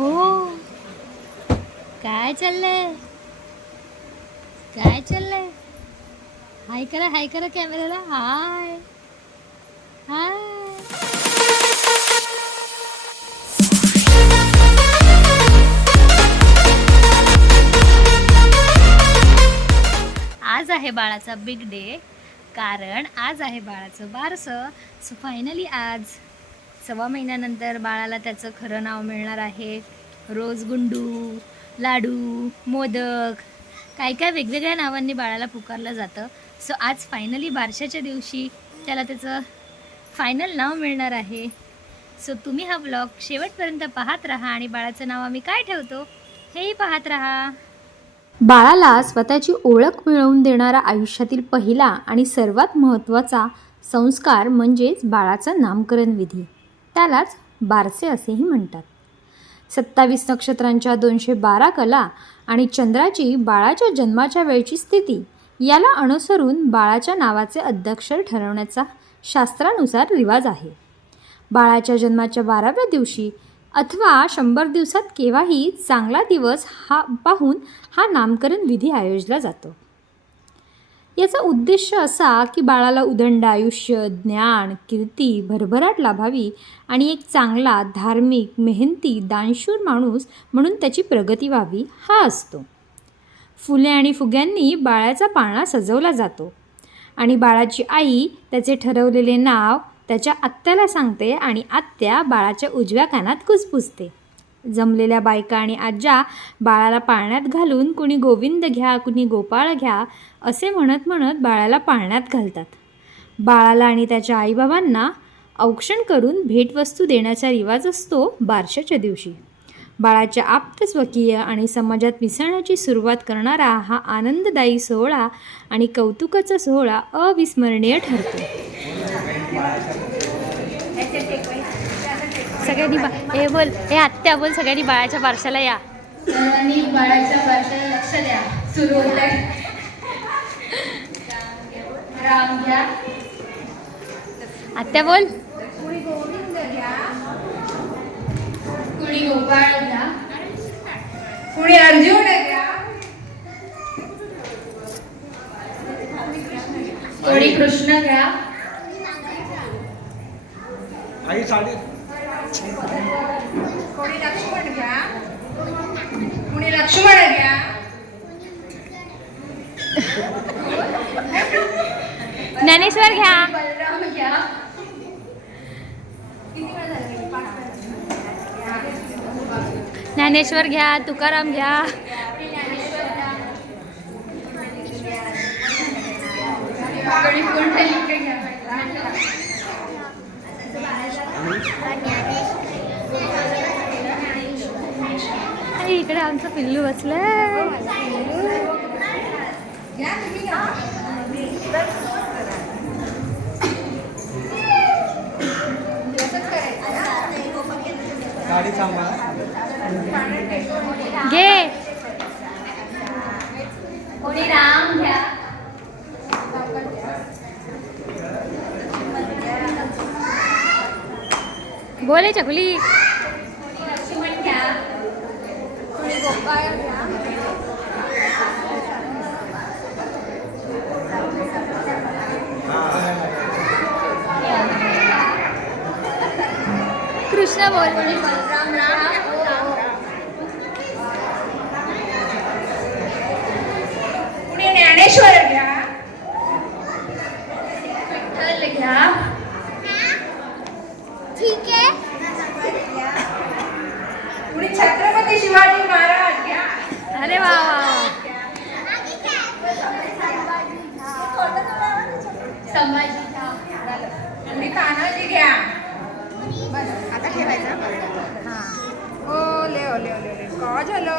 हो. काय चाललंय? काय चाललंय? हाय करा हाय करा कॅमेऱ्याला. हाय. हाय. आज आहे बाळाचा बिग डे कारण आज आहे बाळाचं बारसं सो फायनली आज. सव्वा महिन्यानंतर बाळाला त्याचं खरं नाव मिळणार आहे. रोज गुंडू लाडू मोदक काय काय वेगवेगळ्या नावांनी बाळाला पुकारलं जातं. सो आज फायनली बारशाच्या दिवशी त्याला त्याचं फायनल नाव मिळणार आहे. सो तुम्ही हा ब्लॉग शेवटपर्यंत पाहत राहा आणि बाळाचं नाव आम्ही काय ठेवतो हेही पाहत राहा. बाळाला स्वतःची ओळख मिळवून देणारा आयुष्यातील पहिला आणि सर्वात महत्त्वाचा संस्कार म्हणजेच बाळाचा नामकरण विधी. त्यालाच बारसे असेही म्हणतात. सत्तावीस नक्षत्रांच्या दोनशे बारा कला आणि चंद्राची बाळाच्या जन्माच्या वेळची स्थिती याला अनुसरून बाळाच्या नावाचे अध्यक्षर ठरवण्याचा शास्त्रानुसार रिवाज आहे. बाळाच्या जन्माच्या बाराव्या दिवशी अथवा शंभर दिवसात केव्हाही चांगला दिवस हा पाहून हा नामकरण विधी आयोजला जातो. याचा उद्देश असा की बाळाला उदंड आयुष्य ज्ञान कीर्ती भरभराट लाभावी आणि एक चांगला धार्मिक मेहनती दानशूर माणूस म्हणून त्याची प्रगती व्हावी हा असतो. फुले आणि फुग्यांनी बाळाचा पाळणा सजवला जातो आणि बाळाची आई त्याचे ठरवलेले नाव त्याच्या आत्याला सांगते आणि आत्या बाळाच्या उजव्या कानात कुसपुसते जमलेल्या बायका आणि आज्या बाळाला पाळण्यात घालून कुणी गोविंद घ्या कुणी गोपाळ घ्या असे म्हणत म्हणत बाळाला पाळण्यात घालतात. बाळाला आणि त्याच्या आईबाबांना औक्षण करून भेटवस्तू देण्याचा रिवाज असतो बारशाच्या दिवशी. बाळाच्या आप्त स्वकीय आणि समाजात मिसळण्याची सुरुवात करणारा हा आनंददायी सोहळा आणि कौतुकाचा सोहळा अविस्मरणीय ठरतो. सगळ्यांनी हे बोल हे आत्या बोल सगळ्यांनी बाळाच्या बारशाला या. सर्वांनी बाळाच्या बारशाला लक्ष द्या. सुरू होत आहे. राम घ्या. आत्या बोल. कुणी गोविंद घ्या. कुणी गोपाळ घ्या. कुणी अर्जुन घ्या. कोणी कृष्ण घ्या. आई साडी कोणी लक्ष्मण घ्या? कुणी लक्ष्मण घ्या? ज्ञानेश्वर घ्या. बलराम घ्या. ज्ञानेश्वर घ्या तुकाराम घ्या. कोणी पुंडलिक घ्या आणि इकडे आमचं पिल्लू बसलंय. घे. कोणी राम घ्या. बोले चकुली कोणी लक्ष्मण घ्या कोणी गोपाळ घ्या कृष्ण बोल. बलराम घ्या कुणी ज्ञानेश्वर घ्या. विठ्ठल घ्या. ठीक आहे. कुणी छत्रपती शिवाजी महाराज अरे वा संभाजी घ्या कुणी तानाजी घ्या आता ठेवायचं ओले ओले ओले ओले का झालं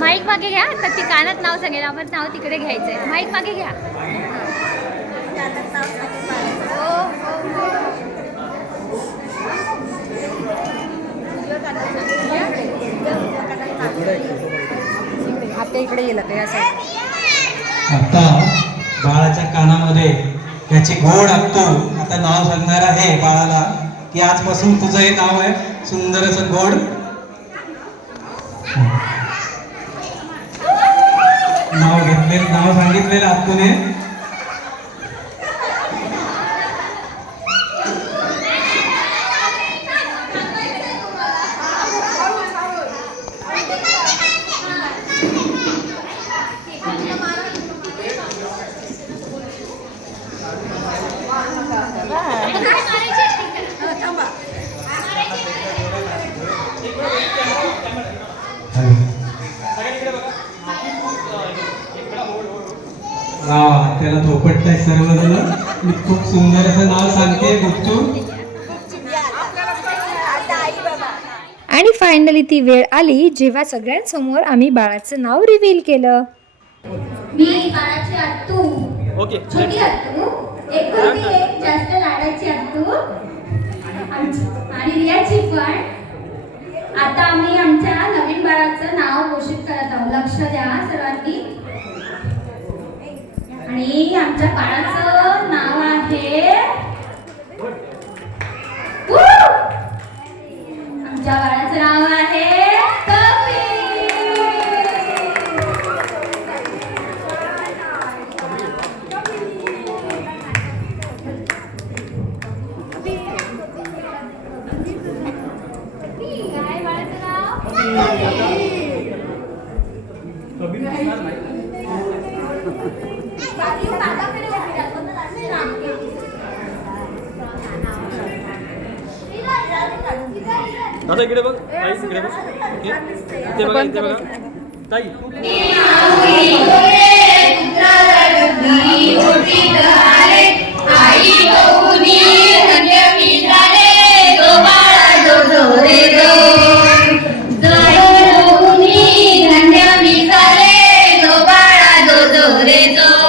माईक मागे घ्या तर ती कानात नाव सांगेल आपण नाव तिकडे घ्यायचंय. माईक मागे घ्या. हो, हो, हो. आता इकडे आता बाळाच्या कानामध्ये याची गोड आखतो आता नाव सांगणार आहे बाळाला की आजपासून तुझं हे नाव आहे सुंदर असं गोड. नाव घेतले नाव सांगितलेलं आत्तूने वा त्याला थोपटताय सर्वजण. मी खूप सुंदर असं नाव सांगते गुपचूप. आणि फायनली ती वेळ आली जेव्हा सगळ्यांसमोर आम्ही बाळाचं नाव रिव्हील केलं. मी बाळाची आत्तू. ओके छोटी आत्तू. एकुलती एक जास्त लाडाची आत्तू. आणि रियाची पण. आता आम्ही आमच्या नवीन बाळाचं नाव घोषित करत आहोत. लक्ष द्या सर्वांनी. आणि आमच्या बाळाचं नाव आहे! आमच्या बाळाचं नाव आहे दादा इकडे बघ ताई इकडे बघ इथे बघा इथे बघा ताई तिसऱ्या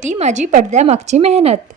होती माझी पडद्यामागची मेहनत.